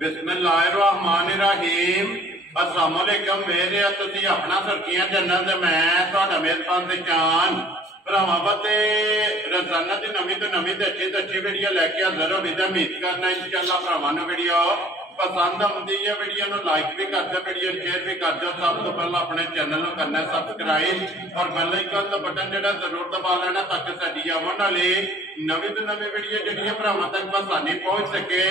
बिस्मिल्लाहिर्रहमानिर्रहीम। अस्सलाम वालेकुम मेरे तुसी अपना सुर्खियां जन्नत मैं तुहाडा मेहरबान ते चान भरावां ते रोजाना दी नवीं तो अच्छी वीडियो लैके हाजिर हो विदा उम्मीद करना इंशाअल्लाह भरावां नूं वीडियो पसंद आती है। वीडियो नूं लाइक भी कर दो, वीडियो शेयर भी कर दो। सब तो पहले अपने चैनल नूं करना सबसक्राइब और बेल आइकन का बटन जिहड़ा जरूर दबा लेना ताकि साडी आवन वाली नवीं तो नवीं वीडियो जिहड़ी भरावां तक आसानी पहुंच सके।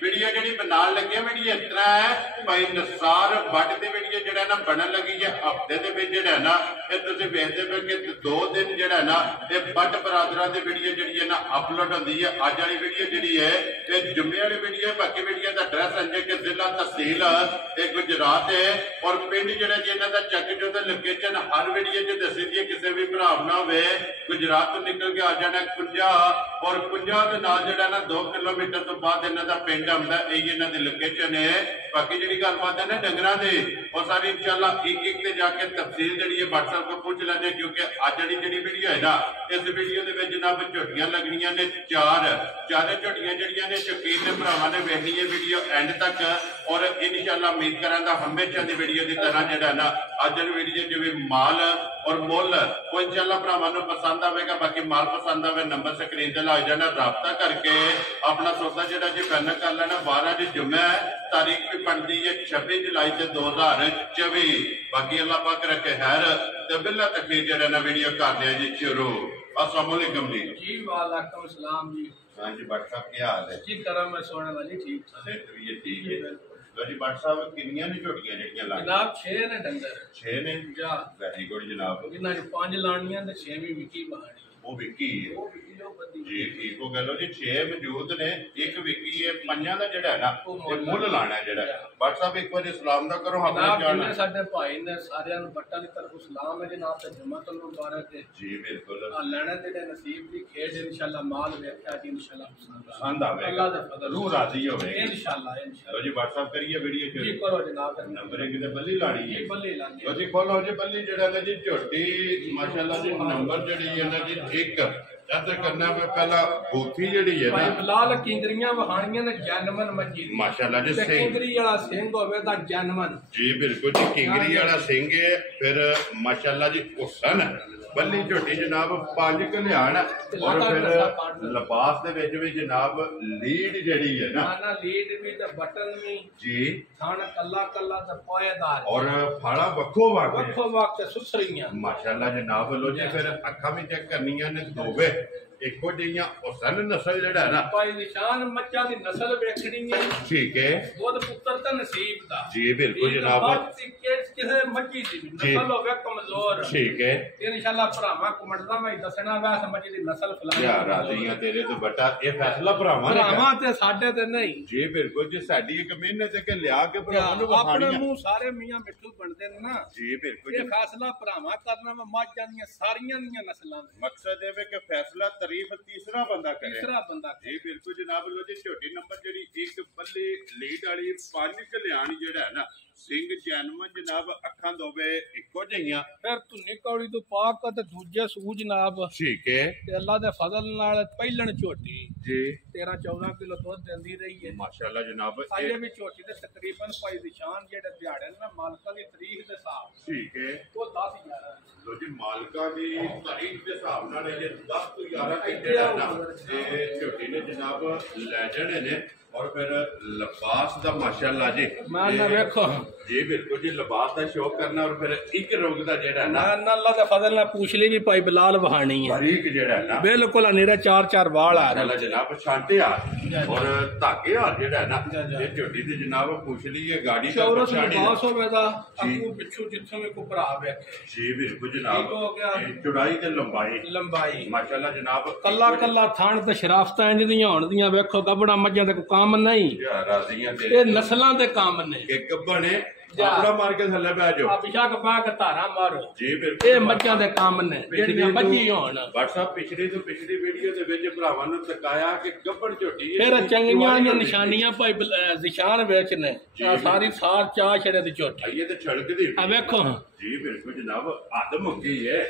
वीडियो जिहड़ी बनान लगे वीडियो इस तरह है भाई निसार बट की वीडियो जिहड़ा ना बनन लगी है हफ्ते दे विच जिहड़ा ना ये तुसीं वेखदे पे कि 2 दिन जिहड़ा ना ये बट बरादरां दी वीडियो जिहड़ी है ना अपलोड होंदी है। अज वाली वीडियो जिहड़ी है ये जुम्मे वाली वीडियो है। बाकी वीडियो का एड्रैस संजय के जिला तहसील गुजरात है और पिंड जिहड़ा जी इन्हां दा चेक जो लोकेशन हर वीडियो च दसी दी है। किसी भी भरा ना हो गुजरात तो निकल के आ जाना कुंजा और कुंजा के नाल जिहड़ा ना 2 किलोमीटर तो बाद इन्हां दा पिंड आउंदा यही इन्हां दी लोकेशन है। बाकी जिहड़ी गलबात है ना डंगरां दी और सारी इंशाअल्लाह एक ते जाके तफसील जिहड़ी है WhatsApp को पूछ लेंगे क्योंकि अज वाली जिहड़ी वीडियो है ना इस वीडियो दे विच जनाब झोटियां लगनियां ने चारे झोटियां जिहड़ियां ने शौकीन ने भरावां ने वेखनी है वीडियो एंड तक और इंशाअल्लाह उम्मीद करांगा हमेशा दी वीडियो की तरह जिहड़ा ना अज वाली वीडियो जिवें माल और मुल वो इंशाअल्लाह भरावां नूं पसंद आवेगा। बाकी माल पसंद आवे नंबर स्क्रीन ते ला जाना राबता करके अपना सौदा जिहड़ा जी फाइनल कर लेना। 12 जी जुम्मा है, तारीख भी बनती है 26 जुलाई 2024। बाकी अल्लाह पाक रखे खैर ते बिल्ला तकलीफ जिहड़ा ना वीडियो कर दिया जी शुरू। अस्सलाम वालेकुम जी। वालेकुम सलाम जी। हाँ जी भट्ट साहब क्या हाल है जी? करम है सोने वाली ठीक सेहत भी है ठीक है। लो जी भट्ट साहब कितनियां ने झोटियां जेहड़ियां लाणियां? जनाब 6 ने डंगर 6 ने जा वेरी गुड जनाब। जिन्हां ने 5 लाणियां ते 6वीं विकी बाणी वो विकी है वो विकी लो बदी जी ठीक हो गया। लो जी 6 मौजूद ने एक विकी है। पंजां दा जेहड़ा है ना ये मुल लाना है जेहड़ा भट्ट साहब एक बार सलाम दा करो अपना जनाब जान जिन्ने साडे भाई ने सारियां नु बट्टा दी तरफ सलाम है जनाब ते जुम्मतुल मुबारक है जी बिल्कुल। आ लेने दे नसीब दी खेड इंशाअल्लाह माल वेख्या जी इंशाअल्लाह पसंद आवेगा अल्लाह दे फजल रूह राजी होवेगी इंशाअल्लाह लो जी भट्ट साहब करिए वीडियो जी शुरू करो जनाब। नंबर एक ते बल्ली लाड़ी है जी बल्ली लानी लो जी खोलो जी बल्ली जेड़ा ना जी झोटी माशाल्लाह जी नंबर जेड़ी है ना जी एक इधर करना मैं पहला बूथी जेड़ी है भाई ना लाल किंगरियां वहाणियां ने जन्मन मजी माशाल्लाह जी सिंह किंगरी वाला सिंह होवे दा जन्मन जी बिल्कुल जी किंगरी वाला सिंह है। फिर माशाल्लाह जी हुसन बल्ली झोटी जनाब 5 कल्याण और फिर लिबास दे विच भी जनाब लीड जेड़ी है ना ना लीड भी ते बटन भी जी थान कल्ला कल्ला ते पायदार और फाड़ा वक्खो वक्खो वक्त सुसरियां माशाल्लाह जनाब। लो जी फिर अखा भी चेक करनियां ने दोवे इको जिहियां हुसन नस्ल जेड़ा है ना भाई निशान मच्चा दी नस्ल वेखनी है ठीक है दुध पुत्र ते नसीब दा जी बिल्कुल जनाब किसे मच्ची दी नस्ल होवे कमजोर ठीक है इंशाअल्लाह भरावां कमंडदा मैं दसना वा मच्ची दी नस्ल फलानी यार राजियां तेरे तो बटा ये फैसला भरावां ने भरावां ते साडे ते नहीं जी बिल्कुल जी साडी एक मेहनत है कि लिया के भरावां नु अपने वखाणियां मुंह सारे मियां मिठू बनदे ने ना जी बिल्कुल ये फैसला भरावां करना वा मੱਝਾਂ ਦੀਆਂ सारियां ਦੀਆਂ नस्लां मकसद है कि फैसला तारीफ तीसरा बंदा करे तीसरा बंदा जी बिल्कुल जनाब। लो जी छोटी नंबर जेडी एक बल्ली लीड वाली 5 कल्याण जेड़ा है ना सिंह जैनवन जनाब अखां दोवे इको जिहियां फिर धुन्नी कौड़ी तो पाक ते दूजे सूज जनाब ठीक है ते अल्लाह दे फजल नाल पहिलण झोटी जी 13-14 किलो दुध देंदी रही है माशाल्लाह जनाब। अजे भी झोटी ते तकरीबन भाई निशान जेड़े दिहाड़े ना मालका दी तारीख दे हिसाब ठीक है वो 10-11 लो जी मालका दी तारीख दे हिसाब नाल ये 10 तो 11 घंटे है ना ते झोटी ने जनाब ले जाने ने और फिर लिबास दा माशाल्लाह जी मैं ना देखो जी बिल्कुल जी लिबास दा शौक करना और फिर एक रोग दा जेड़ा है ना अल्लाह दे फजल नाल पूछली भी भाई बिलाल वहाणी है बारीक जेड़ा है ना बिल्कुल अनेरा 4-4 वाल आ माशाल्लाह जनाब छांटे हाथ और धागे हाथ जेड़ा है ना ये झोटी दी जनाब पूछली है गाड़ी दा चौरस पछाड़ी लिबास होवे दा अगू पिछू जिथे में को भरा वेखे जी बिल्कुल जनाब ठीक हो गया। चौड़ाई ते लंबाई माशाल्लाह जनाब कल्ला कल्ला थान ते शराफतां इंज दियां होण दियां वेखो गबड़ा मੱਝਾਂ ते कोई काम नहीं राजियां ये नस्लां दे काम ने के गब्बन है आपड़ा मार के थल्ले पै जाओ अभिषेक पाक धारा मारो जी बिल्कुल ये मੱਝਾਂ ਦੇ ਕੰਮ ਨੇ ਜਿਹੜੀਆਂ ਮੱਝੀ ਹੋਣ WhatsApp पिछली तो पिछली वीडियो ਦੇ ਵਿੱਚ ਭਰਾਵਾਂ ਨੂੰ ਤਕਾਇਆ ਕਿ ਗੱਬੜ ਝੋਟੀ ਹੈ ਫਿਰ ਚੰਗੀਆਂ ਦੀਆਂ ਨਿਸ਼ਾਨੀਆਂ ਭਾਈ ਨਿਸ਼ਾਨ ਵਿੱਚ ਨੇ ਆ ਸਾਰੀ ਸਾਰ ਚਾਹ ਛੜੇ ਦੀ ਝੋਟੀ ਇਹ ਤੇ ਛੜਕਦੀ ਆ ਵੇਖੋ ਜੀ ਬਿਲਕੁਲ ਜਨਾਬ ਆਦਮ ਹੁੰਦੀ ਹੈ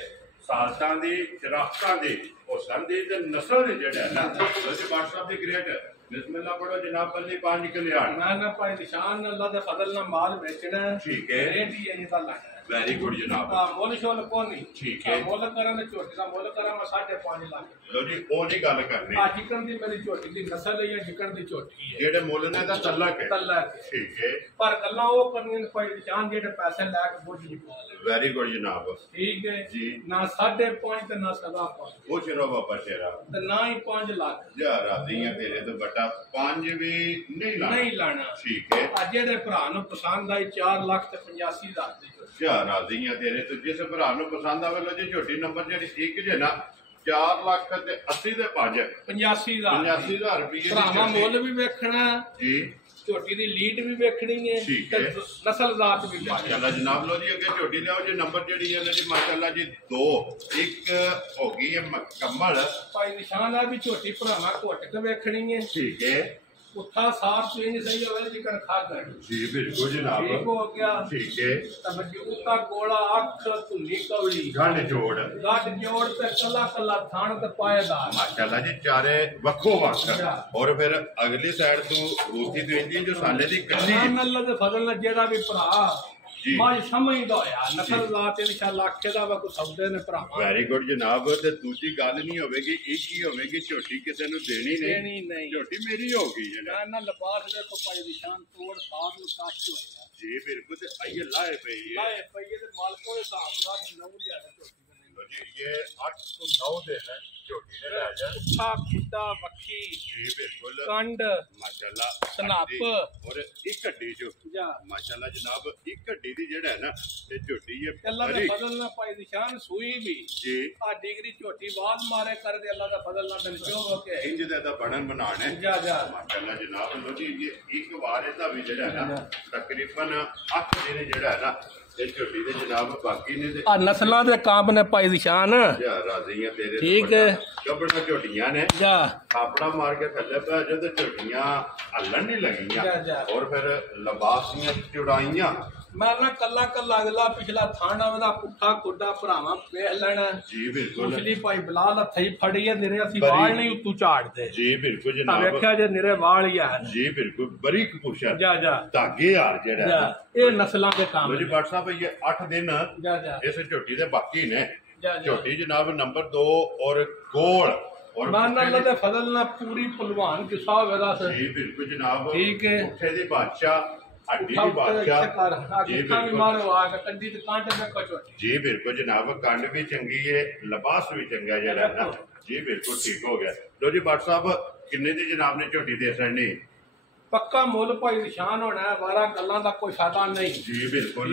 ਸਾਲਤਾਂ ਦੀ ਸ਼ਰਾਫਤਾਂ ਦੀ ਉਹ ਸੰਦੇ ਤੇ ਨਸਲ ਦੇ ਜਿਹੜਾ ਨਾ ਉਹ WhatsApp ਦੇ ਗ੍ਰੇਟ बिस्मिल्लाह पढ़ो जनाब पल्ली 5 कल्याण ना भाई निशान अल्लाह दे फजल ना माल बेचना ठीक है रेट ही है इनका लाना वेरी गुड जनाब मोल शोल कोनी ठीक है मोल करन छोटी दा मोल करा मैं 5.5 लाख लो जी ओ नहीं गल करनी आ चिकन दी मेरी छोटी दी नस्ल है या चिकन दी छोटी है जेड़े मुल ने दा तलक है तलक ठीक है पर गल्ला ओ करनी कोई निशान जेड़े पैसे ला के बोझ नहीं वेरी गुड जनाब ठीक है जी ना 5.5 ते ना 5.5 वो शेरो बाबा शेरा ते ना ही 5 लाख जा राजी है तेरे तो बटा 5 भी नहीं लाना ठीक है आ जेड़े भरा नु पसंद आई 4 लाख ते 85,000 दी जा राजी है तेरे तो जिस भरा नु पसंद आवे लो जी छोटी नंबर जेडी ठीक जे ना 4 लाख ते 80 दे 5 85,000 85,000 रुपए भरावा मुੱਲ भी वेखना जी छोटी दी लीड भी वेखनी है ते नस्ल जात भी माशाल्लाह जनाब लो जी अगे छोटी लियाओ जी नंबर जेडी है जी माशाल्लाह जी 2 एक हो गई है मुकम्मल भाई निशान आ भी छोटी भरावा घुट के वेखनी है ठीक है उठा साफ चेंज सही होवे जिकर खा गए जी बिल्कुल जनाब ठीक हो गया ठीक है तब जूता गोला अख धुली कवड़ी गंढ जोड़ गाठ जोड़ पे कला कला थान ते पायदार माशाल्लाह जी चारे वक्खो वक्ख और फिर अगली साइड तो रूसी देंदी जो साले दी कल्ली अल्लाह दे फजल नाल जेड़ा भी भरा मां समझदा होया नस्ल जात इंशाअल्लाह आखे दा वा को सौदे ने भरावा वेरी गुड जनाब ते दूसरी गल नहीं होवेगी एक ही होवेगी छोटी किसी नु देनी नहीं छोटी मेरी होगी ना ना लिबास देखो भाई निशान तोड़ साफ नु काश होया जी बिल्कुल ते आइए लाए पे ते मालकों दे हिसाब नाल 9 ज्यादा छोटी जी ये 8 तो 9 दिन है छोटी ने ले जा उठा खुदा वक्खी जी बिल्कुल कंड माशाल्लाह सनाप और एक हड्डी जो जा माशाल्लाह जनाब एक हड्डी दी जेड़ा है ना ये छोटी है अल्लाह दा फजल ना पाई निशान सुई भी जी आ डिग्री छोटी बात मारे कर दे अल्लाह दा फजल ना दिल क्यों हो के इंज दा बनन बनाने जा जा माशाल्लाह जनाब लो जी ये एक बार दा भी जेड़ा है ना तकरीबन 8 दिन जेड़ा है ना ये छोटी दे जनाब बाकी ने ते आ नस्लां दे काम ने पाई निशान जा राजियां तेरे ठीक है कपड़ा छोटियां ने जा थापड़ा मार के थल्ले पे जो ते छोटियां हलन नहीं जा, जा। लगियां और फिर लबासियां चुड़ाइयां मैं ना कला कला अगला पिछला थाना वदा पुठा खुदा भरावा वेख लेना जी बिल्कुल पिछली भाई बिलाल हथई फड़ी है निरे असि वाल नहीं उतू झाड़ दे जी बिल्कुल आ जनाब वेख्या जे निरे वाल ही है जी बिल्कुल बरीक पुशर जा जा धागे यार जेड़ा जा है ये नस्लां दे काम लो जी बाट साहब ये 8 दिन जा जा इस झोटी दे बाकी ने जा जा झोटी जनाब नंबर 2 और गोल और मान अल्लाह दे फजल ना पूरी पहलवान किसा वेदा से जी बिल्कुल जनाब ठीक है उठे दी बादशाह हड्डी दी बादशाह जी बिल्कुल मारो आ कंडी ते कांटे में कचो जी बिल्कुल जनाब कंड भी चंगी है लिबास भी चंगा जेड़ा है ना जी बिल्कुल ठीक हो गया लो जी बाट साहब किन्ने दी जनाब ने झोटी दे सड़नी पक्का मुल भाई निशान होना है 12 गल्लां दा कोई फायदा नहीं जी बिल्कुल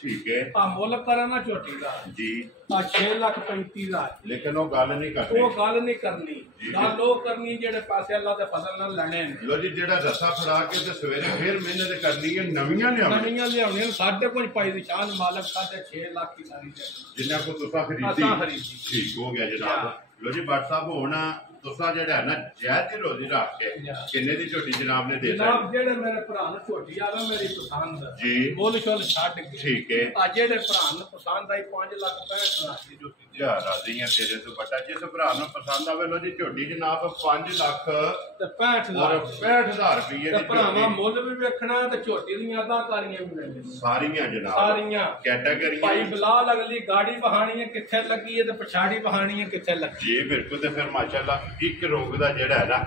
ठीक है आ मुल करा ना छोटी दा जी आ 6,35,000 लेकिन वो गल नहीं करनी वो गल नहीं करनी गल वो करनी जेड़े पैसे अल्लाह दे फजल नाल लेने ने लो जी जेड़ा रस्सा फड़ा के ते सवेरे फिर महीने ते करनी है नवीਆਂ लियावणियां साढ़े कोई भाई निशान मालक 6.5 लाख की सारी जिन्ना को तुसा खरीदी ठीक हो गया जनाब लो जी बाट साहब होना तुसा जेड़ा है ना जायज दी रोजी रख के किन्ने दी छोटी जनाब ने दे जनाब जेड़े मेरे भरा ने छोटी आवे मेरी पसंद जी बोल छोल छाट के ठीक है आ जेड़े भरा ने पसंद आई 5,65,000 की छोटी या राजी है तेरे तो बटा जिस भरा ने पसंद आवे लो जी छोटी जनाब 5 लाख ते 65,000 रुपए ते भरावा मुੱਲ भी वेखना ते छोटी दी अदाकारियां भी लेने सारियां जनाब सारियां कैटेगरी भाई बिलाल अगली गाड़ी बहानी है किथे लगी है ते पछाड़ी बहानी है किथे लगी जी बिल्कुल ते फिर माशाल्लाह एक रोग दा जेड़ा है ना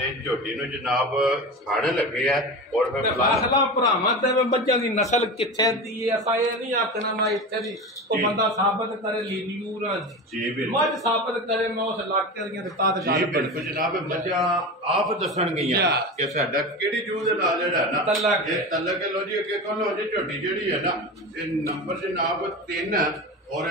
ये झोटी नु जनाब खाने लगे है और फिर फैसला भरावां ते मज्जां दी नस्ल किथे दी है असा ये नहीं आखना मैं इत्थे दी ओ बंदा साबित करे लीनियूरां दी जी बिल्कुल मज साबित करे मैं उस इलाके दी ते ताद जी बिल्कुल जनाब मज्जां आप दसन गईयां कि साडा केड़ी जू दे नाल जेड़ा है ना तलक ये तलक लो जी अगे कोलो जी झोटी जेड़ी है ना ये नंबर जनाब 3 और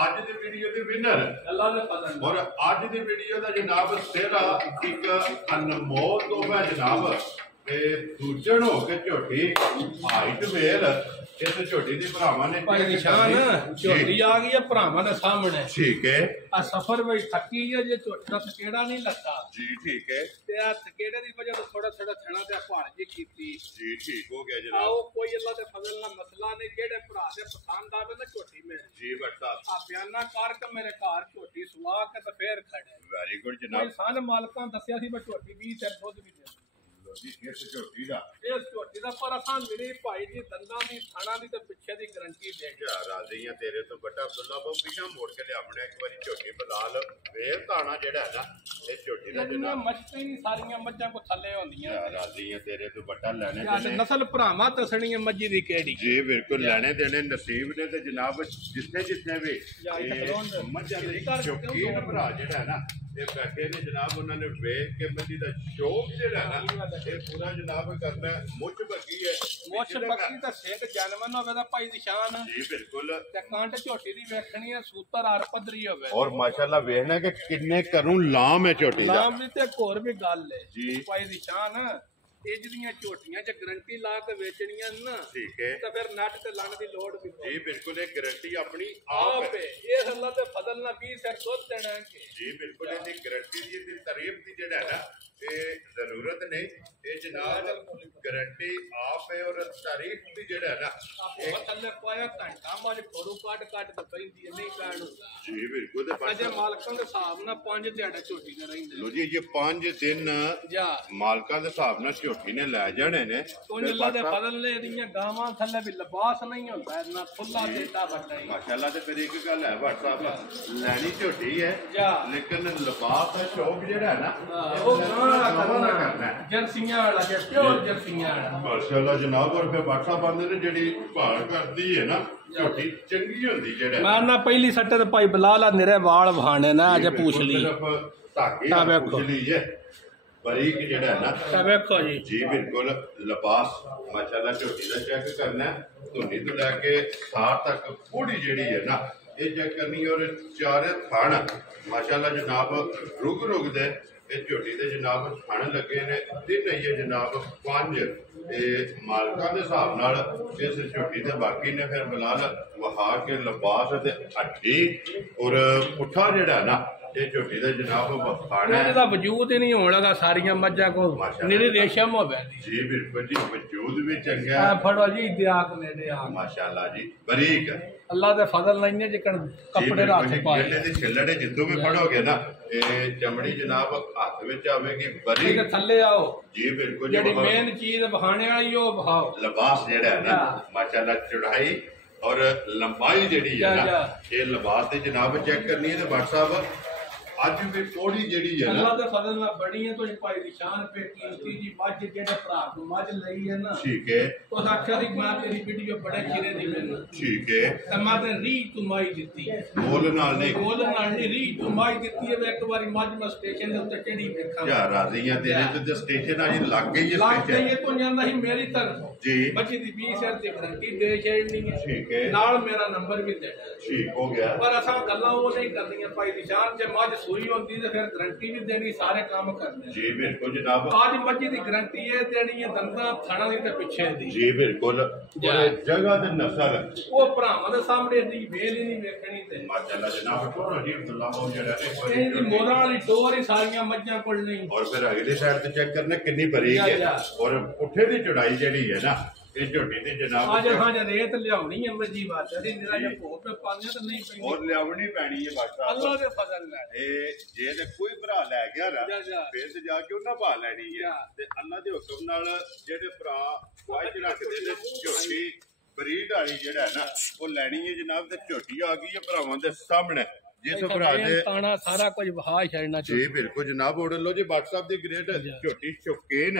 आज दी वीडियो दे विनर अल्लाह दे फजल और आज दी वीडियो दा जनाब सेरा एक अनमोल तोहफा जनाब ਤੇ ਦੂਜਣ ਹੋ ਕੇ ਝੋਟੀ ਹਾਈਟ ਵੇਲ ਇਸ ਝੋਟੀ ਦੀ ਭਰਾਵਾਂ ਨੇ ਭਾਈ ਨਿਸ਼ਾਨ ਝੋਟੀ ਆ ਗਈ ਹੈ ਭਰਾਵਾਂ ਦੇ ਸਾਹਮਣੇ। ਠੀਕ ਹੈ। ਆ ਸਫਰ ਵਿੱਚ ਥੱਕੀ ਹੈ ਜੇ ਝੋਟੀ ਦਾ ਥਕੇੜਾ ਨਹੀਂ ਲੱਗਾ ਜੀ। ਠੀਕ ਹੈ। ਤੇ ਆ ਥਕੇੜੇ ਦੀ ਵਜ੍ਹਾ ਤੋਂ ਥੋੜਾ ਥਣਾ ਤੇ ਭਾਰ ਜੀ ਕੀਤੀ ਜੀ। ਠੀਕ ਹੋ ਗਿਆ ਜਨਾਬ। ਆਓ ਕੋਈ ਅੱਲਾ ਦੇ ਫਜ਼ਲ ਨਾਲ ਮਸਲਾ ਨਹੀਂ, ਜਿਹੜੇ ਭਰਾ ਦੇ ਪਸੰਦ ਆਵੇ ਨਾ ਝੋਟੀ ਮੇਰੇ ਜੀ ਬੱਟਾ ਆ ਬਿਆਨਾ ਕਰ ਕੇ ਮੇਰੇ ਘਰ ਝੋਟੀ ਸੁਆ ਕੇ ਤੇ ਫੇਰ ਖੜੇ। ਵੈਰੀ ਗੁੱਡ ਜਨਾਬ। ਸਾਨੂੰ ਮਾਲਕਾਂ ਦੱਸਿਆ ਸੀ ਮੈਂ ਝੋਟੀ 20 ਸਿਰ ਦੁੱਧ ਵੀ ਦੇ ਜੀ ਇਸ ਝੋਟੀ ਦਾ ਪਰ ਅਸਾਂ ਮੇਰੇ ਭਾਈ ਦੀ ਦੰਦਾਂ ਦੀ ਥਾਣਾ ਦੀ ਤੇ ਪਿੱਛੇ ਦੀ ਗਰੰਟੀ ਦੇ ਜਾ ਰਾਜ਼ੀ ਆ ਤੇਰੇ ਤੋਂ ਬੱਟਾ ਅਬਦੁੱਲਾ ਬਹੁ ਪਿਛਾ ਮੋੜ ਕੇ ਲਿਆਵਣੇ ਇੱਕ ਵਾਰੀ ਝੋਟੀ ਬਲਾਲ ਵੇਰ ਤਾਣਾ ਜਿਹੜਾ ਹੈ ਨਾ ਇਹ ਝੋਟੀ ਦਾ ਜਨਾਬ ਮੱਛੀ ਨਹੀਂ ਸਾਰੀਆਂ ਮੱਝਾਂ ਕੋ ਥੱਲੇ ਹੁੰਦੀਆਂ। ਰਾਜ਼ੀ ਆ ਤੇਰੇ ਤੋਂ ਬੱਟਾ ਲੈਣੇ ਦੇਣੇ ਨਸਲ ਭਰਾਵਾਂ ਤਸਣੀਆਂ ਮੱਝੀ ਦੀ ਕਿਹੜੀ। ਜੀ ਬਿਲਕੁਲ ਲੈਣੇ ਦੇਣੇ ਨਸੀਬ ਨੇ ਤੇ ਜਨਾਬ ਜਿੱਥੇ ਜਿੱਥੇ ਵੀ ਮੱਝਾਂ ਦੇ ਸ਼ੌਕੀਨ ਭਰਾ ਜਿਹੜਾ ਹੈ ਨਾ ਇਹ ਬੈਠੇ ਨੇ ਜਨਾਬ ਉਹਨਾਂ ਨੇ ਵੇਖ ਕੇ ਮੱਝੀ ਦਾ ਸ਼ੌਕ ਜਿਹੜਾ ਨਾ ਇਹ ਪੂਰਾ ਜਨਾਬ ਕਰਨਾ ਮੁੱਛ ਬੱਗੀ ਹੈ। ਮੁੱਛ ਬੱਗੀ ਤਾਂ ਸਿੰਘ ਜਨਮਨ ਹੋਵੇ ਦਾ ਭਾਈ ਨਿਸ਼ਾਨ। ਜੀ ਬਿਲਕੁਲ। ਤੇ ਕਾਂਟ ਝੋਟੀ ਦੀ ਵੇਖਣੀ ਹੈ ਸੂਤਰ ਆਰ ਪੱਧਰੀ ਹੋਵੇ ਔਰ ਮਾਸ਼ਾਅੱਲਾ ਵੇਖਣਾ ਕਿ ਕਿੰਨੇ ਕਰੂੰ ਲਾਮ ਹੈ ਝੋਟੀ ਦਾ। ਲਾਮ ਵੀ ਤੇ ਹੋਰ ਵੀ ਗੱਲ ਹੈ ਜੀ ਭਾਈ ਨਿਸ਼ਾਨ। ਇਹ ਜਿਹੜੀਆਂ ਝੋਟੀਆਂ ਚ ਗਰੰਟੀ ਲਾ ਕੇ ਵੇਚਣੀਆਂ ਨਾ ਠੀਕ ਹੈ ਤਾਂ ਫਿਰ ਨੱਟ ਤੇ ਲੰਨ ਦੀ ਲੋੜ ਵੀ ਜੀ ਬਿਲਕੁਲ ਇਹ ਗਰੰਟੀ ਆਪਣੀ ਆਪ ਹੈ। ਇਹ ਅੱਲਾ ਦੇ ਫਜ਼ਲ ਨਾਲ 20 ਸਿਰ ਦੁੱਧ ਦੇਣਾ ਹੈ ਜੀ ਬਿਲਕੁਲ ਇਹਦੀ ਗਰੰਟੀ ਦੀ ਤਾਰੀਫ ਦੀ ਜਿਹੜਾ ਹੈ ਨਾ ਇਹ ਜ਼ਰੂਰਤ ਨਹੀਂ ਇਹ ਜਨਾਬ ਗਰੰਟੀ ਆਪ ਹੈ ਔਰ ਤਾਰੀਫ ਦੀ ਜਿਹੜਾ ਹੈ ਨਾ ਇਹ ਥੱਲੇ ਪਾਇਆ ਘੰਟਾ ਮਾਜ ਫੋਰੂ ਕੱਟ ਤੇ ਪੈਂਦੀ ਨਹੀਂ ਪੈਣ ਹੁੰਦਾ। ਜੀ ਬਿਲਕੁਲ ਤੇ ਅਜੇ ਮਾਲਕਾਂ ਦੇ ਹਿਸਾਬ ਨਾਲ 5 ਦਿਹਾੜੇ ਝੋਟੀ ਦੇ ਰਹਿੰਦੇ ਲੋ ਜੀ ਇਹ 5 ਦਿਨ ਮਾਲਕਾਂ ਦੇ ਹਿਸਾਬ ਨਾਲ ਝੋਟੀ ਨੇ ਲੈ ਜਾਣੇ ਨੇ। ਕੋਈ ਅੱਲਾ ਦੇ ਫਜ਼ਲ ਨੇ ਇਹਦੀਆਂ ਗਾਵਾਂ ਥੱਲੇ ਵੀ ਲਿਬਾਸ ਨਹੀਂ ਹੁੰਦਾ ਨਾ ਖੁੱਲਾ ਦੇਤਾ ਵੱਡਾ ਮਾਸ਼ਾਅੱਲਾ। ਤੇ ਫਿਰ ਇੱਕ ਗੱਲ ਹੈ WhatsApp ਲੈਣੀ ਝੋਟੀ ਹੈ ਲੇਕਿਨ ਲਿਬਾਸ ਦਾ ਸ਼ੌਕ ਜਿਹੜਾ ਹੈ ਨਾ ਉਹ ਕਰਨਾ ਜਰਸੀਆਂ ਵਾਲਾ ਜੇ ਪਿਓਰ ਜਰਸੀਆਂ ਵਾਲਾ ਮਾਸ਼ਾਅੱਲਾ ਜਨਾਬ। ਔਰ ਫਿਰ WhatsApp ਆਂਦੇ ਨੇ ਜਿਹੜੀ ਭਾਲ ਕਰਦੀ ਹੈ ਨਾ ਝੋਟੀ ਚੰਗੀ ਹੁੰਦੀ ਜਿਹੜਾ ਮੈਂ ਨਾ ਪਹਿਲੀ ਸੱਟੇ ਤੇ ਭਾਈ ਬਲਾਲ ਨਿਰੇ ਵਾਲ ਵਹਾਣੇ ਨਾ ਅਜੇ ਪੁੱਛ ਲਈ ਧਾਗੇ ਪੁੱਛ ਲਈ ਹੈ ਬਰੀਕ ਜਿਹੜਾ ਹੈ ਨਾ ਵੇਖੋ ਜੀ। ਜੀ ਬਿਲਕੁਲ ਲਿਬਾਸ ਮਾਸ਼ਾਅੱਲਾ ਝੋਟੀ ਦਾ ਚੈੱਕ ਕਰਨਾ ਧੁੰਨੀ ਤੋਂ ਲੈ ਕੇ ਸਾਰ ਤੱਕ ਪੂਰੀ ਜਿਹੜੀ ਹੈ ਨਾ ਇਹ ਚੈੱਕ ਕਰਨੀ। ਔਰ ਚਾਰੇ ਥਣ ਮਾਸ਼ਾਅੱਲਾ ਜਨਾਬ ਰੁਗ ਦੇ ਇਹ ਝੋਟੀ ਦੇ ਜਨਾਬ ਥਣ ਲੱਗੇ ਨੇ ਤਿੰਨ ਹੀ ਜਨਾਬ 5 ਇਹ ਮਾਲਕਾਂ ਦੇ ਹਿਸਾਬ ਨਾਲ ਇਸ ਝੋਟੀ ਦੇ ਬਾਕੀ ਨੇ ਫਿਰ ਬਲਾਲ ਵਹਾ ਕੇ ਲਿਬਾਸ ਤੇ ਹੱਡੀ ਔਰ ਪੁੱਠਾ ਜਿਹੜਾ ਨਾ ਇਹ ਝੋਟੀ ਦਾ ਜਨਾਬ ਵਖਾਣਾ ਇਹਦਾ ਵਜੂਦ ਹੀ ਨਹੀਂ ਹੋਣ ਲੱਗਾ ਸਾਰੀਆਂ ਮੱਝਾਂ ਕੋ ਨਿਰੀ ਰੇਸ਼ਮ ਹੋਵੇ ਜੀ ਬਿਲਕੁਲ ਜੀ ਵਜੂਦ ਵੀ ਚੰਗਾ ਆ ਫੜੋ ਜੀ ਦਿਆਕ ਨੇੜੇ ਆ ਮਾਸ਼ਾਅੱਲਾ ਜੀ ਬਰੀਕ ਅੱਲਾ ਦੇ ਫਜ਼ਲ ਨਾਲ ਇਹਨੇ ਜਿਕਣ ਕੱਪੜੇ ਰੱਖ ਪਾਏ ਜਿਹੜੇ ਦੇ ਛਿੱਲੜੇ ਜਿੱਦੋਂ ਵੀ ਫੜੋਗੇ ਨਾ ਇਹ ਚਮੜੀ ਜਨਾਬ ਹੱਥ ਵਿੱਚ ਆਵੇਗੀ ਬਰੀਕ ਥੱਲੇ ਆਓ ਜੀ ਬਿਲਕੁਲ ਜਿਹੜੀ ਮੇਨ ਚੀਜ਼ ਵਖਾਣੇ ਵਾਲੀ ਉਹ ਵਖਾਓ ਲਿਬਾਸ ਜਿਹੜਾ ਹੈ ਨਾ ਮਾਸ਼ਾਅੱਲਾ ਚੜਾਈ ਔਰ ਲੰਬਾਈ ਜਿਹੜੀ ਹੈ ਨਾ ਇਹ ਲਿਬਾਸ ਤੇ ਜਨਾਬ ਚੈੱਕ ਕਰਨੀ ਹੈ ਤੇ WhatsApp ਅੱਜ ਵੀ ਪੌੜੀ ਜਿਹੜੀ ਹੈ ਨਾ ਅੱਲਾ ਦੇ ਫਜ਼ਲ ਨਾਲ ਬੜੀ ਹੈ ਤੋਂ ਭਾਈ ਨਿਸ਼ਾਨ ਪੇ ਕੀਮਤੀ ਜੀ ਮੱਝ ਜਿਹੜੇ ਭਰਾ ਨੂੰ ਮੱਝ ਲਈ ਹੈ ਨਾ ਠੀਕ ਹੈ ਉਹ ਆਖਿਆ ਸੀ ਮੈਂ ਤੇਰੀ ਵੀਡੀਓ ਬੜੇ ਚਿਰੇ ਦੀ ਮੈਨੂੰ ਠੀਕ ਹੈ ਤੇ ਮੈਂ ਤੇ ਰੀ ਤੁਮਾਈ ਦਿੱਤੀ ਮੋਲ ਨਾਲ ਨਹੀਂ ਰੀ ਤੁਮਾਈ ਦਿੱਤੀ ਹੈ ਇੱਕ ਵਾਰੀ ਮੱਝ ਮੈਂ ਸਟੇਸ਼ਨ ਦੇ ਉੱਤੇ ਚੜੀ ਵੇਖਾਂ ਯਾਰ ਰਾਜ਼ੀਆਂ ਤੇਰੇ ਤੇ ਸਟੇਸ਼ਨ ਆ ਜੀ ਲੱਗ ਗਈ ਹੈ ਸਟੇਸ਼ਨ ਇਹ ਤੋਂ ਜਾਂਦਾ ਸੀ ਮੇਰੀ ਤਰਫੋਂ ਜੀ ਬੱਚੀ ਦੀ 20 ਸਿਰ ਤੇ ਗਰੰਟੀ ਦੇ ਛੇੜਨੀ ਹੈ ਠੀਕ ਹੈ ਨਾਲ ਮੇਰਾ ਨੰਬਰ ਵੀ ਦੇ ਠੀਕ ਹੋ ਗਿਆ ਪਰ ਅਸਾਂ ਗੱਲਾਂ ਉਹ ਨਹੀਂ ਕਰਨੀਆਂ ਭਾਈ ਨਿਸ਼ਾਨ ਜੇ ਮੱਝ ਸੂਈ ਹੁੰਦੀ ਤੇ ਫਿਰ ਗਰੰਟੀ ਵੀ ਦੇਣੀ ਸਾਰੇ ਕੰਮ ਕਰਨੇ ਜੀ ਬਿਲਕੁਲ ਜਨਾਬ। ਅੱਜ ਮੱਝੀ ਦੀ ਗਰੰਟੀ ਇਹ ਦੇਣੀ ਹੈ ਦੰਦਾਂ ਥਾਣਾ ਦੀ ਤੇ ਪਿੱਛੇ ਦੀ ਜੀ ਬਿਲਕੁਲ ਜਗ੍ਹਾ ਤੇ ਨਸਲ ਉਹ ਭਰਾਵਾਂ ਦੇ ਸਾਹਮਣੇ ਦੀ ਵੇਲ ਹੀ ਨਹੀਂ ਵੇਖਣੀ ਤੇ ਮਾਸ਼ਾਅੱਲਾ ਜਨਾਬ ਥੋੜਾ ਜੀ ਅਬਦੁੱਲਾ ਹੋ ਜਿਹੜਾ ਨੇ ਇਹਦੀ ਮੋਹਰਾਂ ਵਾਲੀ ਟੋਰ ਹੀ ਸਾਰੀਆਂ ਮੱਝਾਂ ਕੋਲ ਨਹੀਂ ਔਰ ਫਿਰ ਅਗਲੀ ਸਾਈਡ ਤੇ ਚੈੱਕ ਕਰਨਾ ਕਿੰਨੀ ਬਰੀਕ ਹੈ ਔਰ ਪੁੱਠੇ ਦੀ ਚੜਾਈ ਜਿਹੜੀ ਹੈ ਨਾ ਇਹ ਝੋਟੀ ਤੇ ਜਨਾਬ ਅੱਜ ਹਾਂ ਰੇਤ ਲਿਆਉਣੀ ਹੈ ਮੱਝੀ ਵਾਸਤੇ ਅਸੀਂ ਨਿਰਾ ਜਿਹਾ ਭੋਗ ਤੇ ਪਾਉਂਦੇ ਤਾਂ ਨਹੀਂ ਪੈਂਦੀ ਔਰ ਲਿਆਉਣੀ ਪੈਣੀ ਹੈ ਬਾਦਸ਼ਾਹ ਅੱਲਾ ਦੇ ਫਜ਼ਲ ਨਾਲ ਇਹ ਜੇ ਤੇ ਕੋਈ ਭਰਾ ਲੈ ਗਿਆ ਨਾ ਫਿਰ ਤੇ ਜਾ ਕੇ ਉਹਨਾਂ ਭਾ ਲੈਣੀ ਹੈ ਤੇ ਅੱਲਾ ਦੇ ਹੁਕਮ ਨਾਲ ਜਿਹੜੇ ਭਰਾ ਵਾਜ ਰੱਖਦੇ ਨੇ ਝੋਟੀ ਬਰੀਡ ਵਾਲੀ ਜਿਹੜਾ ਹੈ ਨਾ ਉਹ ਲੈਣੀ ਹੈ ਜਨਾਬ ਤੇ ਝੋਟੀ ਆ ਗਈ ਹੈ ਭਰਾਵਾਂ ਦੇ ਸਾਹਮਣੇ ਜਿਸ ਭਰਾ ਦੇ ਤਾਣਾ ਸਾਰਾ ਕੁਝ ਵਹਾ ਛੱਡਣਾ ਜੀ ਬਿਲਕੁਲ ਜਨਾਬ ਆਰਡਰ ਲਓ ਜੀ WhatsApp ਦੀ ਗ੍ਰੇਡ ਝੋਟੀ ਸ਼ੌਕੀਨ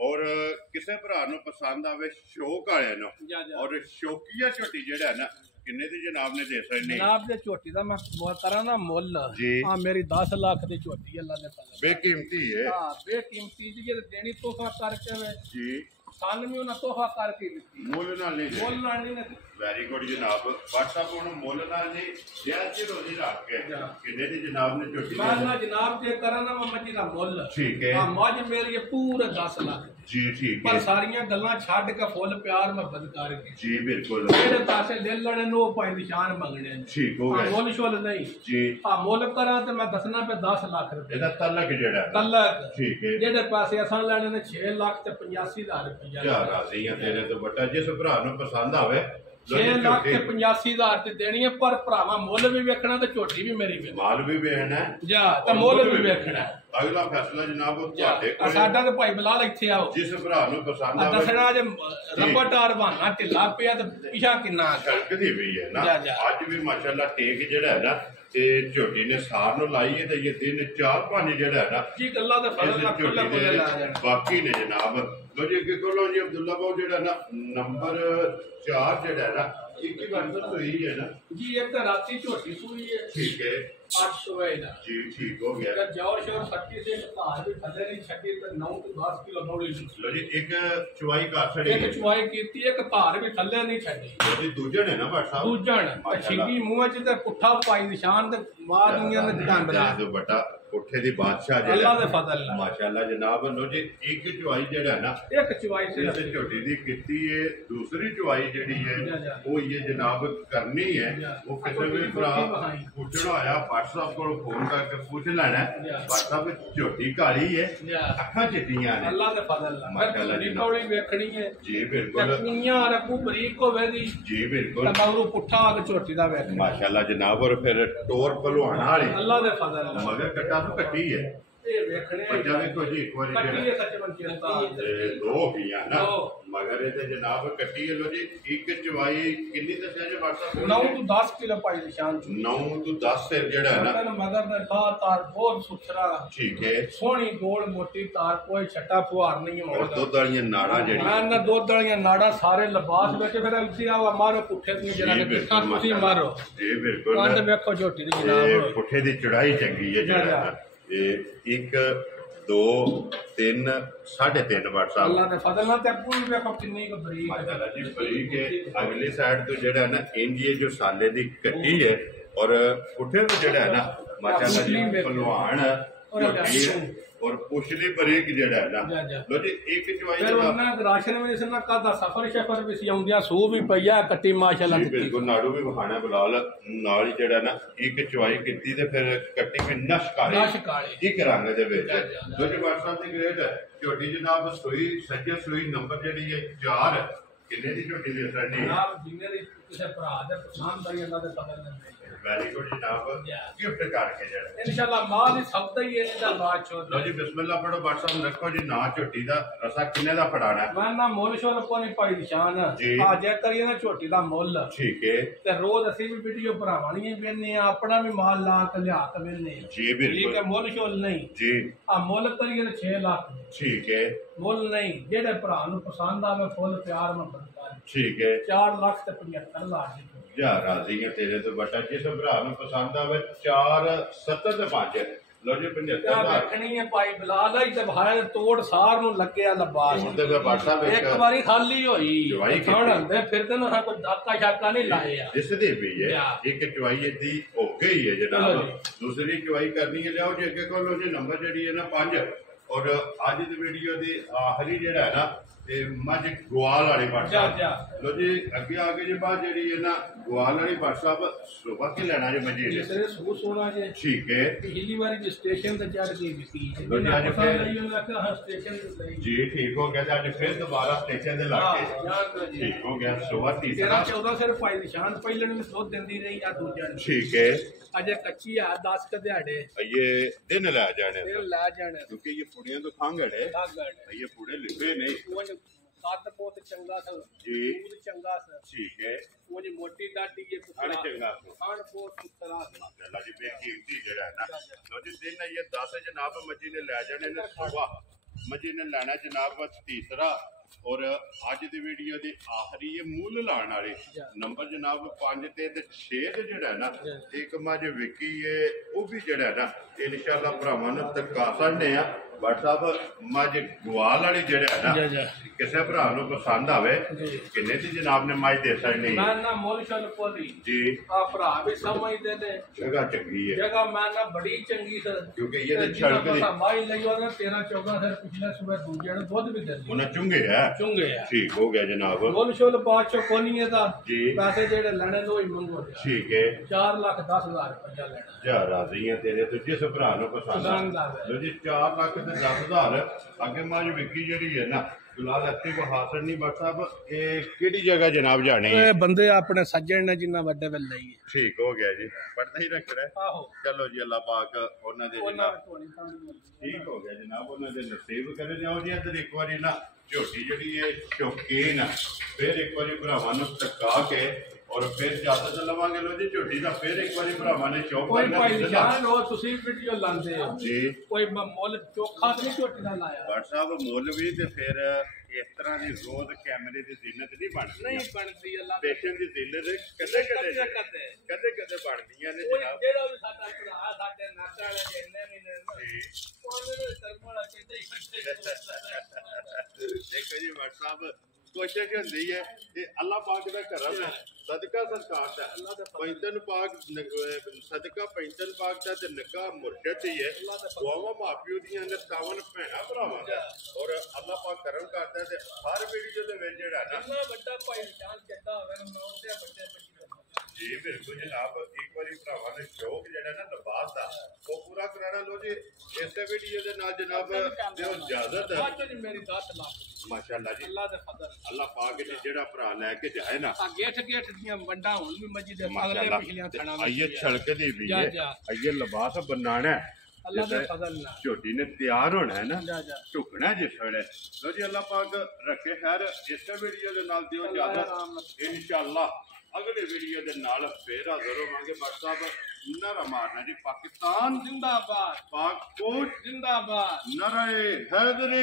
ਔਰ ਕਿਸੇ ਭਰਾ ਨੂੰ ਪਸੰਦ ਆਵੇ ਸ਼ੌਕ ਵਾਲਿਆਂ ਨੂੰ ਔਰ ਸ਼ੌਕੀਆ ਝੋਟੀ ਜਿਹੜਾ ਨਾ ਕਿੰਨੇ ਦੀ ਜਨਾਬ ਨੇ ਦੇ ਸਕਦੇ ਜਨਾਬ ਦੇ ਝੋਟੀ ਦਾ ਮੈਂ ਕਰਾਂ ਨਾ ਮੁੱਲ ਆ ਮੇਰੀ 10 ਲੱਖ ਦੀ ਝੋਟੀ ਅੱਲਾ ਦੇ ਫਜ਼ਲ ਬੇਕੀਮਤੀ ਹੈ ਹਾਂ ਬੇਕੀਮਤੀ ਜੀ ਜੇ ਦੇਣੀ ਤੋਹਫਾ ਕਰਕੇ ਜੀ ਸਾਨੂੰ ਵੀ ਉਹਨਾਂ ਤੋਹਫਾ ਕਰਕੇ ਦਿੱਤੀ ਮੁੱਲ ਨਾਲ ਨਹੀਂ ਵੈਰੀ ਗੁੱਡ ਜਨਾਬ WhatsApp ਉਹਨੂੰ ਮੁੱਲ ਨਾਲ ਨਹੀਂ ਜੈਸੀ ਰੋਜ਼ੀ ਰੱਖ ਕੇ ਕਿੰਨੇ ਦੀ ਜਨਾਬ ਨੇ ਝੋਟੀ ਮੈਂ ਜਨਾਬ ਜੇ ਕਰਾਂ ਨਾ ਮੱਝੀ ਦਾ ਮੁੱਲ ਠੀਕ ਹੈ ਹਾਂ ਮੱਝ ਮੇਰੀ ਪੂਰਾ 10 ਲੱਖ जी ठीक पर है सारियां गल्लां छड्ड के फुल प्यार मुहब्बत करके जी बिल्कुल जेड़े पैसे ले लड़े नो भाई निशान मंगने ठीक हो गया मुल शुल नहीं जी मुल करा तो मैं दसना पे 10 लाख रुपए ਇਹਦਾ ਤਲਕ ਜਿਹੜਾ ਹੈ तलक ठीक है जेड़े पैसे असां लेने ने 6 लाख ते 85,000 रुपया क्या राजी है तेरे तो बटा जिस भरा ਨੂੰ ਪਸੰਦ ਆਵੇ 6 लाख ते 85,000 ते देनी है पर भरावा मुल भी वेखना ते झोटी भी मेरी वेखनी ਮਾਲ ਵੀ ਵੇਚਣਾ जा ते मुल भी वेखना ਅਗਲਾ ਫੈਸਲਾ ਜਨਾਬ ਉਹ ਤੁਹਾਡੇ ਕੋਲ ਸਾਡਾ ਤੇ ਭਾਈ ਬਲਾਲ ਇੱਥੇ ਆਓ ਜਿਸ ਭਰਾ ਨੂੰ ਪਸੰਦ ਆਵੇ ਦੱਸਣਾ ਜੇ ਰਬਟਾਰ ਬਹਾਨਾ ਢਿੱਲਾ ਪਿਆ ਤੇ ਪਿਛਾ ਕਿੰਨਾ ਛੜਕਦੀ ਪਈ ਹੈ ਨਾ ਜਾ। ਅੱਜ ਵੀ ਮਾਸ਼ਾਅੱਲਾ ਟੇਕ ਜਿਹੜਾ ਹੈ ਨਾ ਇਹ ਝੋਟੀ ਨੇ ਸਾਰ ਨੂੰ ਲਾਈ ਹੈ ਤੇ ਇਹ ਦਿਨ 4-5 ਜਿਹੜਾ ਹੈ ਨਾ ਜੀ ਗੱਲਾਂ ਤੇ ਫਰਜ਼ ਨਾਲ ਖੁੱਲੇ ਖੁੱਲੇ ਲਾ ਜਾਣਾ ਬਾਕੀ ਨੇ ਜਨਾਬ ਲੋ ਜੀ ਅੱਗੇ ਕੋਲੋਂ ਜੀ ਅਬਦੁੱਲਾ ਬਾਉ ਜਿਹੜਾ ਨਾ ਨੰਬਰ 4 ਜਿਹੜਾ ਹੈ ਨਾ ਇੱਕ ਹੀ ਵਾਰ ਸੋਈ ਹੈ ਨਾ ਜੀ ਇੱਕ ਤਾਂ ਰਾਤੀ ਝੋਟੀ ਸੂਈ ਹੈ ਠੀਕ ਹੈ 800 ਹੈ ਦਾ ਜੀ ਠੀਕ ਹੋ ਗਿਆ ਜਦ ਜੌਰ ਸ਼ੋਰ 30 ਸੇ ਭਾਰ ਵੀ ਥੱਲੇ ਨਹੀਂ ਛੱਡੀ ਤੇ 9 ਤੋਂ 10 ਕਿਲੋ ਮੋੜੀ ਲੋ ਜੀ ਇੱਕ ਚੁਆਈ ਕਰ ਛੜੀ ਇੱਕ ਚੁਆਈ ਕੀਤੀ ਇੱਕ ਭਾਰ ਵੀ ਥੱਲੇ ਨਹੀਂ ਛੱਡੀ ਜੀ ਦੂਜੇ ਨੇ ਨਾ ਭੱਟ ਸਾਹਿਬ ਦੂਜਣ ਛਿੱਗੀ ਮੂੰਹ ਚ ਤੇ ਪੁੱਠਾ ਪਾਈ ਨਿਸ਼ਾਨ ਤੇ ਮਾਰ ਦੁਨੀਆ ਦੇ ਗੰਦ ਰਾ ਜੋ ਬਟਾ ਕੋਠੇ ਦੀ ਬਾਦਸ਼ਾਹ ਜਿਹੜਾ ਅੱਲਾ ਦੇ ਫਜ਼ਲ ਨਾਲ ਮਾਸ਼ਾਅੱਲਾ ਜਨਾਬ ਲੋ ਜੀ ਇੱਕ ਚੁਆਈ ਜਿਹੜਾ ਹੈ ਨਾ ਇੱਕ ਚੁਆਈ ਇਸ ਸਿਰਫ ਝੋਟੀ ਦੀ ਕੀਤੀ ਹੈ ਦੂਸਰੀ ਚੁਆਈ ਜਿਹੜੀ ਹੈ ਉਹ ਇਹ ਜਨਾਬ ਕਰਨੀ ਹੈ ਉਹ ਕਿਸੇ ਵੀ ਭਰਾ ਪੁੱਛਣਾ ਹੋਇਆ WhatsApp ਕੋਲ ਫੋਨ ਕਰਕੇ ਪੁੱਛ ਲੈਣਾ WhatsApp ਝੋਟੀ ਕਾਲੀ ਹੈ ਅੱਖਾਂ ਚਿੱਟੀਆਂ ਨੇ ਅੱਲਾ ਦੇ ਫਜ਼ਲ ਨਾਲ ਮਾਸ਼ਾਅੱਲਾ ਜੀ ਨਿਕੌੜੀ ਵੇਖਣੀ ਹੈ ਜੀ ਬਿਲਕੁਲ ਤਕਨੀਆਂ ਰਕੂ ਬਰੀਕ ਹੋਵੇ ਦੀ ਜੀ ਬਿਲਕੁਲ ਤਮਰੂ ਪੁੱਠਾ ਆ ਕੇ ਝੋਟੀ ਦਾ ਵੇਖਣਾ ਮਾਸ਼ਾਅੱਲਾ ਜਨਾਬ ਔਰ ਫਿਰ ਟੋਰ ਭਲਵਾਨ ਵਾਲੇ ਅੱਲਾ ਦੇ ਫਜ਼ਲ ਨਾਲ ਮਗਰ ਕੱਟਾ ਤੋਂ ਕੱਟੀ ਹੈ ਇਹ ਵੇਖਣੇ ਪੰਜਾ ਵੇਖੋ ਜੀ ਇੱਕ ਵਾਰੀ ਕੱਟੀ ਜਿਹੜਾ ਹੈ ਸੱਚ ਬੰਦੀ ਉਸਤਾਦ ਦੋ ਪੀਆਂ ਨਾ ਦੋ। ਮਗਰ ਇਹ ਤੇ ਜਨਾਬ ਕੱਟੀ ਹੈ ਲੋ ਜੀ ਇੱਕ ਚਵਾਈ ਕਿੰਨੀ ਦੱਸਿਆ ਜੀ WhatsApp 9 ਤੋਂ 10 ਕਿਲੋ ਪਾਈ ਨਿਸ਼ਾਨ ਚ 9 ਤੋਂ 10 ਸਿਰ ਜਿਹੜਾ ਹੈ ਨਾ ਮਗਰ ਦਾ ਤਾਰ ਬਹੁਤ ਸੁਥਰਾ ਠੀਕ ਹੈ ਸੋਹਣੀ ਗੋਲ ਮੋਟੀ ਤਾਰ ਕੋਈ ਛੱਟਾ ਫੁਹਾਰ ਨਹੀਂ ਔਰ ਹੋਣਾ ਦੁੱਧ ਵਾਲੀਆਂ ਨਾੜਾਂ ਜਿਹੜੀਆਂ ਮੈਂ ਨਾ ਦੁੱਧ ਵਾਲੀਆਂ ਨਾੜਾਂ ਸਾਰੇ ਲਿਬਾਸ ਵਿੱਚ ਫਿਰ ਉੱਥੇ ਆ ਮਾਰੋ ਪੁੱਠੇ ਨੂੰ ਜਿਹੜਾ ਜੀ ਨੇ ਬਿਲਕੁਲ ਤੁਸੀਂ ਮਾਰੋ ਜੀ ਬਿਲਕੁਲ ਕੰਡ ਵੇਖੋ ਝੋਟੀ ਦੀ ਇਹ ਜਨਾਬ ਪੁੱਠੇ ਦੀ ਚੜਾਈ ਚੰਗੀ ਹੈ ਜਿਹੜਾ ਨਾ। ਇਹ 1 2 3 3.5 WhatsApp ਅੱਲਾ ਦੇ ਫਜ਼ਲ ਨਾਲ ਤੇ ਪੂਰੀ ਵੇਖੋ ਕਿੰਨੀ ਕੁ ਬਰੀਕ ਮਾਸ਼ਾਅੱਲਾ ਜੀ ਬਰੀਕ ਹੈ ਅਗਲੀ ਸਾਈਡ ਤੋਂ ਜਿਹੜਾ ਨਾ ਇੰਡੀਆ ਜੋ ਸਾਲੇ ਦੀ ਕੱਟੀ ਹੈ ਔਰ ਪੁੱਠੇ ਨੂੰ ਜਿਹੜਾ ਹੈ ਨਾ ਮਾਸ਼ਾਅੱਲਾ ਜੀ ਪਹਿਲਵਾਨ ਝੋਟੀ ਹੈ ਔਰ ਪੁਛਲੀ ਬਰੀਕ ਜਿਹੜਾ ਹੈ ਨਾ ਲੋ ਜੀ ਇੱਕ ਚਵਾਈ ਫਿਰ ਉਹਨਾਂ ਰਾਸ਼ਨ ਵਿੱਚ ਇਸ ਨਾਲ ਕਾਦਾ ਸਫਰ ਸ਼ਫਰ ਵੀ ਸੀ ਆਉਂਦਿਆਂ ਸੂ ਵੀ ਪਈਆ ਕੱਟੀ ਮਾਸ਼ਾਅੱਲਾ ਜੀ ਦਿੱਤੀ ਬਿਲਕੁਲ ਨਾੜੂ ਵੀ ਵਹਾਣਾ ਬਲਾਲ ਨਾਲ ਹੀ ਜਿਹੜਾ ਨਾ ਇੱਕ ਚਵਾਈ ਕੀਤੀ ਤੇ ਫਿਰ ਕੱਟੀ ਵੀ ਨਸ਼ ਕਾਲੇ ਇੱਕ ਰੰਗ ਦੇ ਵਿੱਚ ਦੂਜੇ WhatsApp ਦੀ ਗ੍ਰੇਡ ਝੋਟੀ ਜਨਾਬ ਸੂਈ ਸੱਜੇ ਸੂਈ ਨੰਬਰ ਜਿਹੜੀ ਹੈ 4 ਕਿੰਨੇ ਦੀ ਝੋਟੀ ਦੇ ਅਸਰ ਨਹੀਂ ਜਨਾਬ ਜਿੰਨੇ ਦੀ ਕਿਸੇ ਭਰਾ ਦੇ ਪਸੰਦ ਆਈ ਅੱਲਾ ਦੇ ਫਜ਼ਲ ਨਾਲ ਵੈਰੀ ਗੁੱਡ ਜਨਾਬ ਗਿਫਟ ਕਰਕੇ ਜਿਹੜਾ ਇਨਸ਼ਾਅੱਲਾ ਮਾਲ ਹੀ ਸਬਦਾ ਹੀ ਹੈ ਇਹਦਾ ਬਾਅਦ ਚੋਂ ਲੋ ਜੀ ਬਿਸਮਿਲ੍ਲਾ ਪੜੋ WhatsApp ਰੱਖੋ ਜੀ ਨਾ ਝੋਟੀ ਦਾ ਰਸਾ ਕਿੰਨੇ ਦਾ ਫੜਾਣਾ ਮੈਂ ਨਾ ਮੁੱਲ ਸ਼ੋਲ ਕੋ ਨਹੀਂ ਪਾਈ ਨਿਸ਼ਾਨ ਆ ਜੇ ਕਰੀਏ ਨਾ ਝੋਟੀ ਦਾ ਮੁੱਲ ਠੀਕ ਹੈ ਤੇ ਰੋਜ਼ ਅਸੀਂ ਵੀ ਵੀਡੀਓ ਭਰਾਵਾਂ ਵੇਨੇ ਆ ਆਪਣਾ ਵੀ ਮਾਲ ਲਾ ਕੇ ਲਿਆ ਕੇ ਵੇਨੇ ਜੀ ਬਿਲਕੁਲ ਠੀਕ ਹੈ ਮੁੱਲ ਸ਼ੋਲ ਨਹੀਂ ਜੀ ਆ ਮੁੱਲ ਕਰੀਏ ਤਾਂ 6 ਲੱਖ ਠੀਕ ਹੈ ਮੁੱਲ ਨਹੀਂ ਜਿਹੜੇ ਭਰਾ ਨੂੰ ਪਸੰਦ ਆਵੇ ਫੁੱਲ ਪਿਆਰ ਮੁਹੱਬਤ ਕਰ ਠੀਕ ਹੈ 4 ਲੱਖ ਤੇ 75,000 ਦੀ ਜਾ ਰਾਜ਼ੀ ਹੈ ਤੇਰੇ ਤੋਂ ਬਟਾ ਜਿਸ ਭਰਾ ਨੂੰ ਪਸੰਦ ਆਵੇ 4 7 ਤੇ 5 ਲੋ ਜੀ 75,000 ਰੱਖਣੀ ਹੈ ਭਾਈ ਬਲਾਲ ਹੀ ਤੇ ਭਾਏ ਤੋੜ ਸਾਰ ਨੂੰ ਲੱਗਿਆ ਲਬਾਸ ਹੁਣ ਤੇ WhatsApp ਇੱਕ ਵਾਰੀ ਖਾਲੀ ਹੋਈ ਚਵਾਈ ਕੀਤੀ। ਖਾਣ ਹੁੰਦੇ ਫਿਰ ਤੇ ਨਾ ਕੋਈ ਦਾਕਾ ਸ਼ਾਕਾ ਨਹੀਂ ਲਾਏ ਆ ਜਿਸ ਦੀ ਵੀ ਹੈ ਇੱਕ ਚਵਾਈ ਦੀ ਹੋ ਗਈ ਹੈ ਜਨਾਬ ਦੂਸਰੀ ਚਵਾਈ ਕਰਨੀ ਹੈ ਲਿਆਓ ਜੀ ਅੱਗੇ ਕੋਲ ਲੋ ਜੀ ਨੰਬਰ ਜਿਹੜੀ ਹੈ ਨਾ 5 ਔਰ ਅੱਜ ਦੀ ਵੀਡੀਓ ਦੀ ਆਖਰੀ ਜਿਹੜਾ ਹੈ ਨਾ ਤੇ ਮੱਝ ਗਵਾਲ ਵਾਲੀ WhatsApp ਲੋ ਜੀ ਅੱਗੇ ਆ ਕੇ ਜੇ ਬਾਅਦ ਜਿਹੜੀ ਹੈ ਨਾ ਗਵਾਲ ਵਾਲੀ WhatsApp ਸੁਬਾ ਕੇ ਲੈਣਾ ਜੇ ਮੱਝੀ ਜਿਸ ਦੇ ਸੂ ਸੋਣਾ ਜੇ ਠੀਕ ਹੈ ਪਹਿਲੀ ਵਾਰੀ ਜੇ ਸਟੇਸ਼ਨ ਤੇ ਚੜ ਕੇ ਵਿਕੀ ਲੋ ਜੀ ਅੱਜ ਫਿਰ ਸਟੇਸ਼ਨ ਤੇ ਜੀ ਠੀਕ ਹੋ ਗਿਆ ਤੇ ਅੱਜ ਫਿਰ ਦੁਬਾਰਾ ਸਟੇਸ਼ਨ ਦੇ ਲੱਗੇ ਠੀਕ ਹੋ ਗਿਆ ਸੁਬਾ ਤੀਸਰਾ 14 ਸਿਰ ਭਾਈ ਨਿਸ਼ਾਨ ਪਹਿਲੇ ਨੂੰ ਦੁੱਧ ਦਿੰਦੀ ਰਹੀ ਆ ਦੂਜਾ ਨੂੰ ਠੀਕ ਹੈ ਅਜੇ ਕੱਚੀ ਆ 10 ਕ ਦਿਹਾੜੇ ਇਹ ਦਿਨ ਲੈ ਜਾਣੇ ਫਿਰ ਲੈ ਜਾਣੇ ਕਿਉਂਕਿ ਇਹ ਪੁੜੀਆਂ ਤੋਂ ਖਾਂਗੜੇ ਇਹ ਪੁੜੇ ਲਿਖੇ ਨਹੀਂ ਕੱਦ ਬਹੁਤ ਚੰਗਾ ਸੀ ਜੀ ਦੂਧ ਚੰਗਾ ਸੀ ਠੀਕ ਹੈ ਉਹ ਜੀ ਮੋਟੀ ਡਾਡੀ ਇਹ ਖਾਣ ਚੰਗਾ ਸੀ ਖਾਣ ਬਹੁਤ ਸੁਤਰਾ ਸੀ ਮਾਸ਼ਾਅੱਲਾ ਜੀ ਬੇਕੀਮਤੀ ਜਿਹੜਾ ਹੈ ਨਾ ਲੋ ਜੀ ਦਿਨ ਇਹ 10 ਜਨਾਬ ਮੱਜੀ ਨੇ ਲੈ ਜਾਣੇ ਨੇ ਸੁਬਾ ਮੱਜੀ ਨੇ ਲੈਣਾ ਜਨਾਬ ਤੀਸਰਾ ਔਰ ਅੱਜ ਦੀ ਵੀਡੀਓ ਦੀ ਆਖਰੀ ਇਹ ਮੁੱਲ ਲਾਣ ਵਾਲੇ ਨੰਬਰ ਜਨਾਬ 5 ਤੇ 6 ਤੇ ਜਿਹੜਾ ਨਾ ਇੱਕ ਮੱਝ ਵਿਕੀ ਹੈ ਉਹ ਵੀ ਜਿਹੜਾ ਨਾ ਇਨਸ਼ਾਅੱਲਾ ਭਰਾਵਾਂ ਨੂੰ ਤੱਕਾ ਸਕਦੇ ਆ ਬਟ ਸਾਹਿਬ ਮੱਝ ਗਵਾਲ ਵਾਲੀ ਜਿਹੜਾ ਹੈ ਨਾ ਕਿਸੇ ਭਰਾ ਨੂੰ ਪਸੰਦ ਆਵੇ ਕਿੰਨੇ ਦੀ ਜਨਾਬ ਨੇ ਮੱਝ ਦੇ ਸਕਣੀ ਨਾ ਮੁੱਲ ਚੱਲ ਪੋਲੀ ਜੀ ਆ ਭਰਾ ਵੀ ਸਮਝਦੇ ਨੇ ਜਗ੍ਹਾ ਚੰਗੀ ਹੈ ਜਗ੍ਹਾ ਮੈਂ ਨਾ ਬੜੀ ਚੰਗੀ ਸਰ ਕਿਉਂਕਿ ਇਹਦੇ ਛੜਕ ਦੀ ਮੱਝ ਲਈ ਉਹਦਾ 13 14 ਸਰ ਪਿਛਲੇ ਸਵੇਰ ਦੂਜੇ ਨੂੰ ਦੁੱਧ ਵੀ ਦਿੰਦੀ ਉਹਨਾਂ ਚੁੰਗੇ ਆ ਠੀਕ ਹੋ ਗਿਆ ਜਨਾਬ ਮੁੱਲ ਸ਼ੁੱਲ ਬਾਅਦ ਚੋਂ ਕੋਨੀ ਇਹਦਾ ਜੀ ਪੈਸੇ ਜਿਹੜੇ ਲੈਣੇ ਤੋਂ ਹੀ ਮੰਗੋ ਠੀਕ ਹੈ 4,10,000 ਰੁਪਇਆ ਲੈਣਾ ਜਾ ਰਾਜ਼ੀ ਹੈ ਤੇਰੇ ਤੋਂ ਜਿਸ ਭਰਾ ਨੂੰ ਪਸੰਦ ਆ ਲੋ ਜੀ 4 ਲੱਖ ਤੇ 10,000 ਅੱਗੇ ਮੱਝ ਵਿਕੀ ਜਿਹੜੀ ਹੈ ਨਾ ਫਿਲਹਾਲ ਇੱਥੇ ਕੋ ਹਾਸਲ ਨਹੀਂ ਬਟ ਸਾਹਿਬ ਇਹ ਕਿਹੜੀ ਜਗ੍ਹਾ ਜਨਾਬ ਜਾਣੀ ਇਹ ਬੰਦੇ ਆਪਣੇ ਸੱਜਣ ਨੇ ਜਿੰਨਾ ਵੱਡੇ ਵੱਲ ਲਈ ਠੀਕ ਹੋ ਗਿਆ ਜੀ ਪੜਦਾ ਹੀ ਰੱਖਣਾ ਆਹੋ ਚਲੋ ਜੀ ਅੱਲਾਹ ਪਾਕ ਉਹਨਾਂ ਦੇ ਠੀਕ ਹੋ ਗਿਆ ਜਨਾਬ ਉਹਨਾਂ ਦੇ ਨਸੀਬ ਕਰੇ ਜਾਓ ਜੀ ਇੱਧਰ ਇੱਕ ਵਾਰੀ ਨਾ ਝੋਟੀ ਜਿਹੜੀ ਹੈ ਸ਼ੌਕੀਨ ਫਿਰ ਇੱਕ ਵਾਰੀ ਭਰਾਵਾਂ ਨੂੰ ਟਕਾ ਕੇ और फिर इजाजत लवांगे लो जी झोटी का फिर एक बार भरावां ने शौक कोई भाई जान हो तुसी वीडियो लांदे हो जी कोई मोल चोखा नहीं झोटी दा लाया बट साहब मोल भी ते फिर इस तरह दी रोज कैमरे दी जिन्नत नहीं बनती अल्लाह पेशेंट दी जिन्नत कदे कदे बनदियां ने जनाब जेड़ा भी साडा भरा साडे नाटा वाले दे इन्ने महीने जी ओने सरमोला किते देखो जी बट साहब कोशिश होंदी है कि अल्लाह पाक दा करम है सदका सरकार दा पैंतन पाक सदका पैंतन पाक दा ते निकाह मुर्शद ही है दुआवां मापियो दियां ने 57 भैणा भरावां दा और अल्लाह पाक करम करदा ते हर वीडियो दे विच जेड़ा ना इतना बड़ा भाई निशान चट्टा होवे ना ओदे बच्चे जी बिल्कुल जनाब एक बार भरावां ने शौक जेड़ा ना लिबास दा वो पूरा कराना लो जी इस वीडियो दे नाल जनाब दिओ इजाजत है मेरी 10 लाख माशाअल्लाह जी अल्लाह दे फजल अल्लाह पाक ने जेड़ा भरा लेके जाए ना गेठ दियां वंडा हुन भी मस्जिद दे अगले पिछलियां थाना में आइए छलक दी भी है आइए लिबास बनाना है अल्लाह दे फजल नाल झोटी ने तैयार होना है ना झुकना जिस वेले लो जी अल्लाह पाक रखे खैर इस वीडियो दे नाल दिओ इजाजत इंशाअल्लाह अगले वीडियो दे नाल फिर हाजिर होवांगे बट साहब नारा मारना जी पाकिस्तान जिंदाबाद पाक फौज जिंदाबाद नारे हैदरी